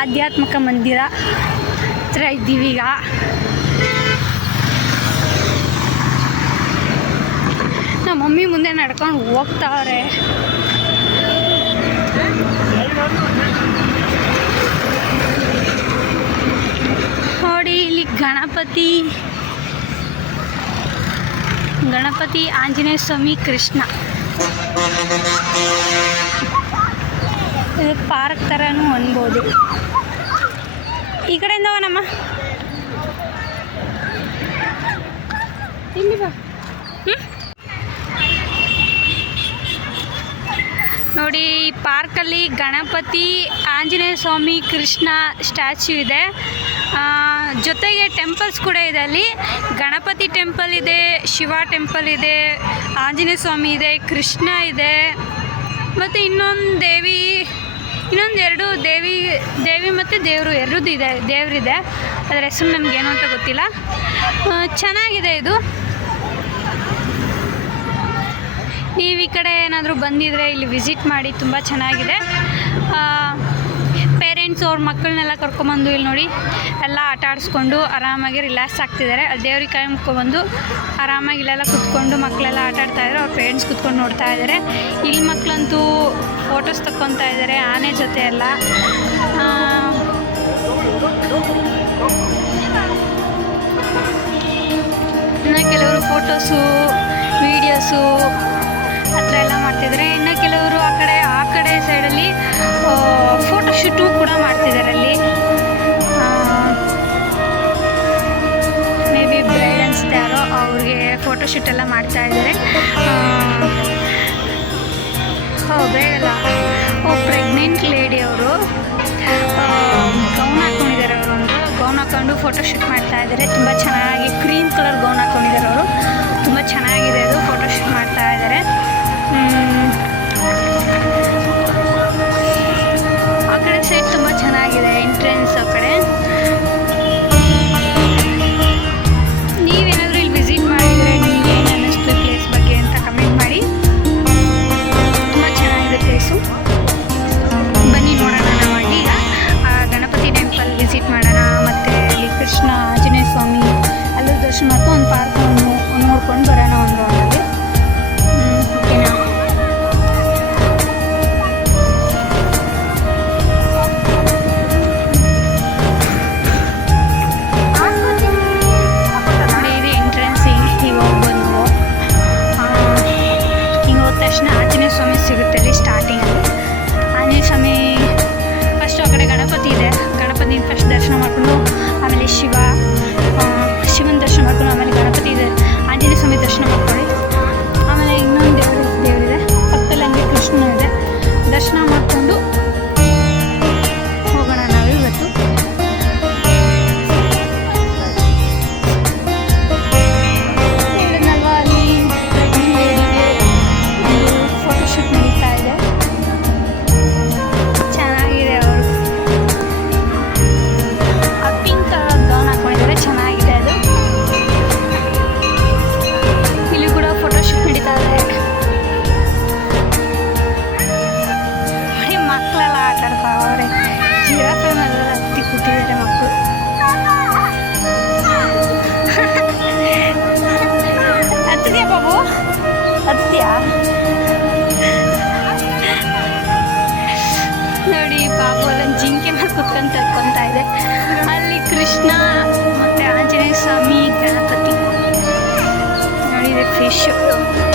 ಆಧ್ಯಾತ್ಮಿಕ ಮಂದಿರ ಹತ್ರ ಇದ್ದೀವಿ ಈಗ. ನಮ್ಮ ಮಮ್ಮಿ ಮುಂದೆ ನಡ್ಕೊಂಡು ಹೋಗ್ತಾವ್ರೆ. ನೋಡಿ ಇಲ್ಲಿ ಗಣಪತಿ. ಗಣಪತಿ ಆಂಜನೇಯ ಸ್ವಾಮಿ ಕೃಷ್ಣ. ಇದು ಪಾರ್ಕ್ ಥರನೂ ಅನ್ಬೋದು. ಈ ಕಡೆಯಿಂದ ಅವನಮ್ಮ ಇಲ್ಲಿ ಬಾ. ನೋಡಿ ಪಾರ್ಕಲ್ಲಿ ಗಣಪತಿ, ಆಂಜನೇಯ ಸ್ವಾಮಿ, ಕೃಷ್ಣ ಸ್ಟ್ಯಾಚ್ಯೂ ಇದೆ. ಜೊತೆಗೆ ಟೆಂಪಲ್ಸ್ ಕೂಡ ಇದೆ ಅಲ್ಲಿ. ಗಣಪತಿ ಟೆಂಪಲ್ ಇದೆ, ಶಿವ ಟೆಂಪಲ್ ಇದೆ, ಆಂಜನೇಯ ಸ್ವಾಮಿ ಇದೆ, ಕೃಷ್ಣ ಇದೆ. ಮತ್ತು ಇನ್ನೊಂದು ದೇವಿ ಮತ್ತು ದೇವರು ಎರಡೂ ಇದೆ, ದೇವರಿದೆ. ಅದರ ಹೆಸರು ಏನು ಅಂತ ಗೊತ್ತಿಲ್ಲ. ಚೆನ್ನಾಗಿದೆ ಇದು. ನೀವು ಈ ಕಡೆ ಏನಾದರೂ ಬಂದಿದ್ರೆ ಇಲ್ಲಿ ವಿಸಿಟ್ ಮಾಡಿ, ತುಂಬ ಚೆನ್ನಾಗಿದೆ. ಪೇರೆಂಟ್ಸ್ ಅವ್ರ ಮಕ್ಕಳನ್ನೆಲ್ಲ ಕರ್ಕೊಂಬಂದು ಇಲ್ಲಿ ನೋಡಿ, ಎಲ್ಲ ಆಟ ಆಡಿಸ್ಕೊಂಡು ಆರಾಮಾಗಿ ರಿಲ್ಯಾಕ್ಸ್ ಆಗ್ತಿದ್ದಾರೆ. ಅಲ್ಲಿ ದೇವ್ರಿಗೆ ಕಾಯಿ ಮುಕ್ಕೊಬಂದು ಆರಾಮಾಗಿ ಇಲ್ಲೆಲ್ಲ ಕುತ್ಕೊಂಡು ಮಕ್ಕಳೆಲ್ಲ ಆಟ ಆಡ್ತಾ ಇದ್ದಾರೆ ಅವ್ರ ಪೇರೆಂಟ್ಸ್ ಕುತ್ಕೊಂಡು ನೋಡ್ತಾ ಇದ್ದಾರೆ. ಇಲ್ಲಿ ಮಕ್ಕಳಂತೂ ಫೋಟೋಸ್ ತಕ್ಕೊತಾ ಇದ್ದಾರೆ, ಆನೆ ಜೊತೆ ಎಲ್ಲ. ಇನ್ನು ಕೆಲವರು ಫೋಟೋಸು, ವೀಡಿಯೋಸು ಆ ಥರ ಎಲ್ಲ ಮಾಡ್ತಿದ್ದಾರೆ ಇನ್ನು ಕೆಲವರು ಆ ಕಡೆ ಆ ಕಡೆ ಸೈಡಲ್ಲಿ ಫೋಟೋಶೂಟು ಕೂಡ ಮಾಡ್ತಿದ್ದಾರೆ ಅಲ್ಲಿ. ಮೇ ಬಿ ಬ್ರೈಡ್ ಅನಿಸುತ್ತೆ ಯಾರೋ ಅವ್ರಿಗೆ ಫೋಟೋಶೂಟ್ ಎಲ್ಲ ಮಾಡ್ತಾ ಇದ್ದಾರೆ ಬ್ರೈಡ್ ಅಲ್ಲ ಓ ಪ್ರೆಗ್ನೆಂಟ್ ಲೇಡಿ ಅವರು ಗೌನ್ ಗೌನ್ ಹಾಕೊಂಡು ಫೋಟೋ ಶೂಟ್ ಮಾಡ್ತಾ ಇದ್ದಾರೆ. ತುಂಬ ಚೆನ್ನಾಗಿ Show.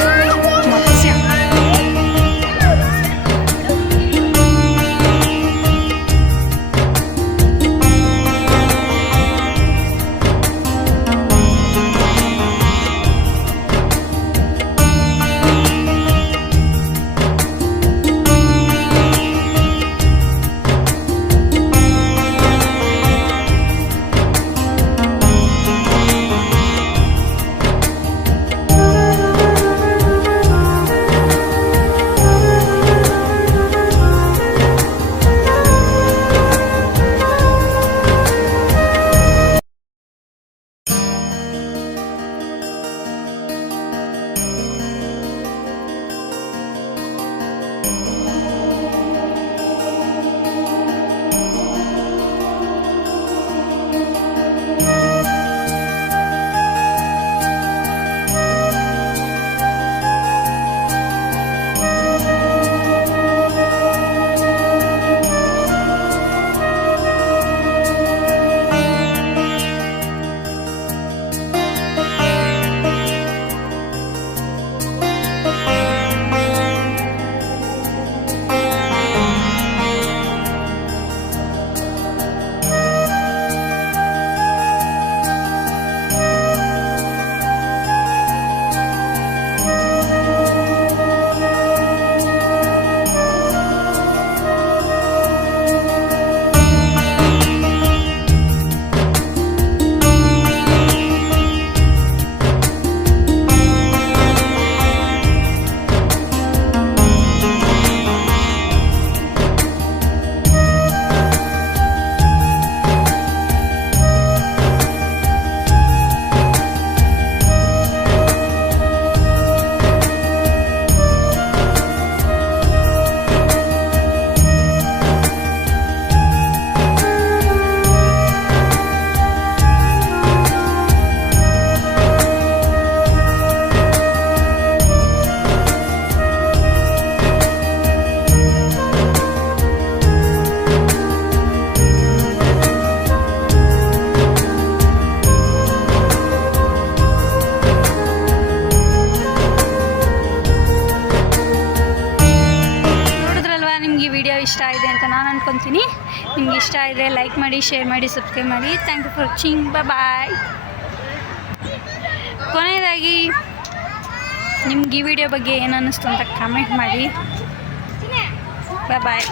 ನಿಮ್ಗೆ ಇಷ್ಟ ಇದೆ ಲೈಕ್ ಮಾಡಿ ಶೇರ್ ಮಾಡಿ ಸಬ್ಸ್ಕ್ರೈಬ್ ಮಾಡಿ. Thank you for watching bye ಕೊನೆಯದಾಗಿ ನಿಮ್ಗೆ ಈ ವಿಡಿಯೋ ಬಗ್ಗೆ ಏನು ಅನ್ನಿಸ್ತು ಅಂತ ಕಮೆಂಟ್ ಮಾಡಿ. ಬಾಯ್